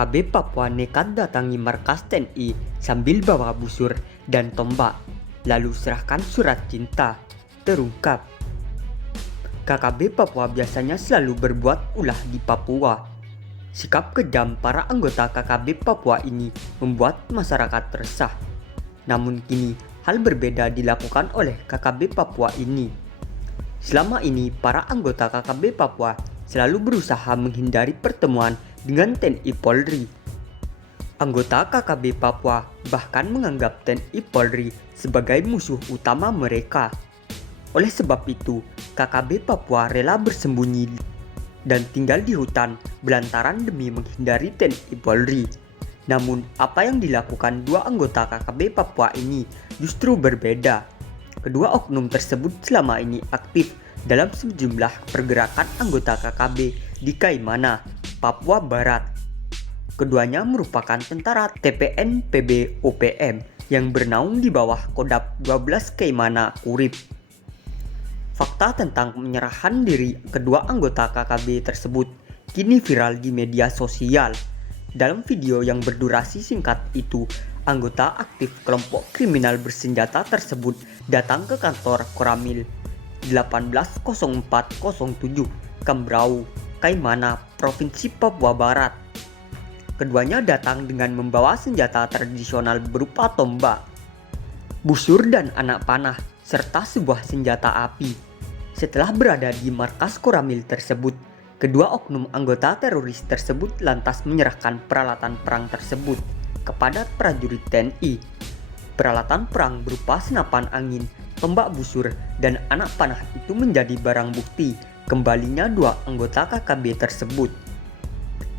KKB Papua nekat datangi markas TNI sambil bawa busur dan tombak, lalu serahkan surat cinta, terungkap. KKB Papua biasanya selalu berbuat ulah di Papua. Sikap kejam para anggota KKB Papua ini membuat masyarakat resah. Namun kini hal berbeda dilakukan oleh KKB Papua ini. Selama ini para anggota KKB Papua selalu berusaha menghindari pertemuan dengan TNI Polri. Anggota KKB Papua bahkan menganggap TNI Polri sebagai musuh utama mereka. Oleh sebab itu, KKB Papua rela bersembunyi dan tinggal di hutan belantaran demi menghindari TNI Polri. Namun, apa yang dilakukan dua anggota KKB Papua ini justru berbeda. Kedua oknum tersebut selama ini aktif dalam sejumlah pergerakan anggota KKB di Kaimana, Papua Barat. Keduanya merupakan tentara TPNPB OPM yang bernaung di bawah Kodam 12 Kaimana Urib. Fakta tentang penyerahan diri kedua anggota KKB tersebut kini viral di media sosial. Dalam video yang berdurasi singkat itu, anggota aktif kelompok kriminal bersenjata tersebut datang ke kantor Koramil 180407 Kambrau, Kaimana, Provinsi Papua Barat. Keduanya datang dengan membawa senjata tradisional berupa tombak, busur dan anak panah, serta sebuah senjata api. Setelah berada di markas Koramil tersebut, kedua oknum anggota teroris tersebut lantas menyerahkan peralatan perang tersebut kepada prajurit TNI. Peralatan perang berupa senapan angin, tombak busur, dan anak panah itu menjadi barang bukti kembalinya dua anggota KKB tersebut.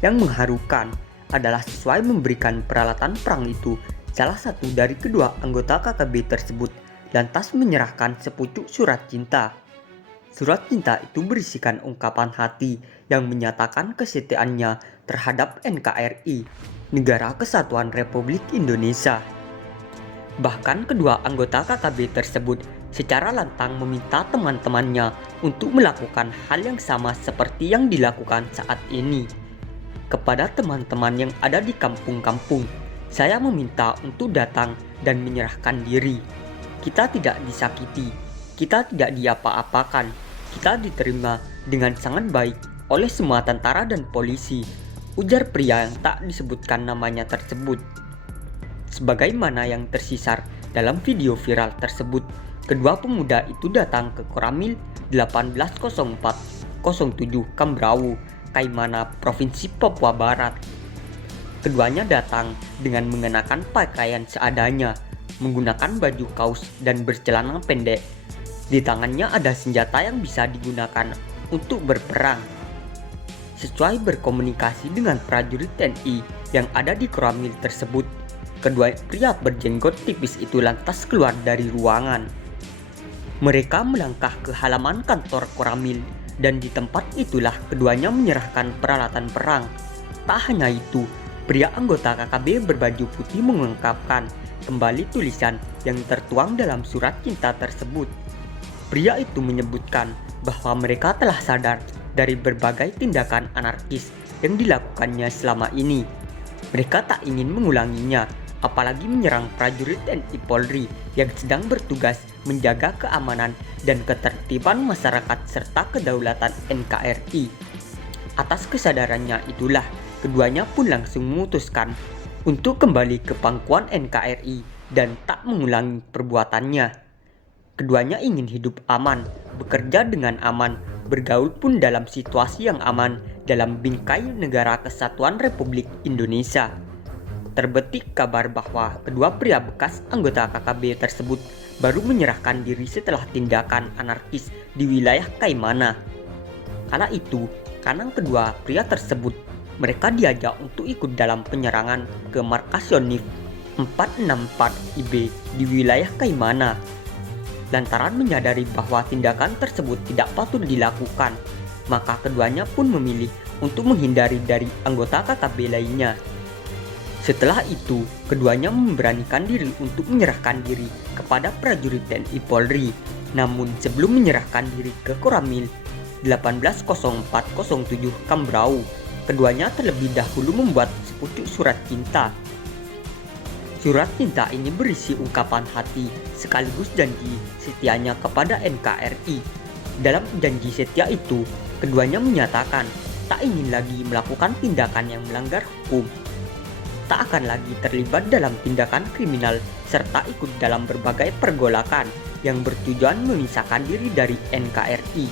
Yang mengharukan adalah sesuai memberikan peralatan perang itu, salah satu dari kedua anggota KKB tersebut lantas menyerahkan sepucuk surat cinta. Surat cinta itu berisikan ungkapan hati yang menyatakan kesetiaannya terhadap NKRI, Negara Kesatuan Republik Indonesia. Bahkan kedua anggota KKB tersebut secara lantang meminta teman-temannya untuk melakukan hal yang sama seperti yang dilakukan saat ini. Kepada teman-teman yang ada di kampung-kampung, saya meminta untuk datang dan menyerahkan diri. Kita tidak disakiti, kita tidak diapa-apakan, kita diterima dengan sangat baik oleh semua tentara dan polisi, ujar pria yang tak disebutkan namanya tersebut. Sebagaimana yang tersisar dalam video viral tersebut, kedua pemuda itu datang ke Koramil 180407 Kambrau, Kaimana, Provinsi Papua Barat. Keduanya datang dengan mengenakan pakaian seadanya, menggunakan baju kaos dan bercelana pendek. Di tangannya ada senjata yang bisa digunakan untuk berperang. Sesuai berkomunikasi dengan prajurit TNI yang ada di Koramil tersebut, kedua pria berjenggot tipis itu lantas keluar dari ruangan. Mereka melangkah ke halaman kantor Koramil dan di tempat itulah keduanya menyerahkan peralatan perang. Tak hanya itu, pria anggota KKB berbaju putih mengungkapkan kembali tulisan yang tertuang dalam surat cinta tersebut. Pria itu menyebutkan bahwa mereka telah sadar dari berbagai tindakan anarkis yang dilakukannya selama ini. Mereka tak ingin mengulanginya, apalagi menyerang prajurit TNI Polri yang sedang bertugas menjaga keamanan dan ketertiban masyarakat serta kedaulatan NKRI. Atas kesadarannya itulah, keduanya pun langsung memutuskan untuk kembali ke pangkuan NKRI dan tak mengulangi perbuatannya. Keduanya ingin hidup aman, bekerja dengan aman, bergaul pun dalam situasi yang aman dalam bingkai Negara Kesatuan Republik Indonesia. Terbetik kabar bahwa kedua pria bekas anggota KKB tersebut baru menyerahkan diri setelah tindakan anarkis di wilayah Kaimana. Kala itu, kanan kedua pria tersebut, mereka diajak untuk ikut dalam penyerangan ke markas Yonif 464 IB di wilayah Kaimana. Lantaran menyadari bahwa tindakan tersebut tidak patut dilakukan, maka keduanya pun memilih untuk menghindari dari anggota KKB lainnya. Setelah itu, keduanya memberanikan diri untuk menyerahkan diri kepada prajurit TNI Polri. Namun sebelum menyerahkan diri ke Koramil 180407 Kambrau, keduanya terlebih dahulu membuat pucuk surat cinta. Surat cinta ini berisi ungkapan hati sekaligus janji setianya kepada NKRI. Dalam janji setia itu, keduanya menyatakan tak ingin lagi melakukan tindakan yang melanggar hukum, tak akan lagi terlibat dalam tindakan kriminal, serta ikut dalam berbagai pergolakan yang bertujuan memisahkan diri dari NKRI.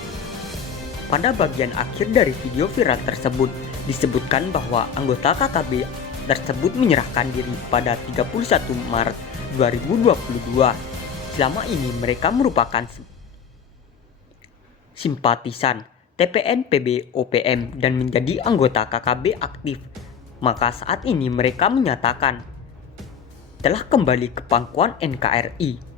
Pada bagian akhir dari video viral tersebut, disebutkan bahwa anggota KKB tersebut menyerahkan diri pada 31 Maret 2022. Selama ini mereka merupakan simpatisan TPNPB OPM dan menjadi anggota KKB aktif. Maka saat ini mereka menyatakan telah kembali ke pangkuan NKRI.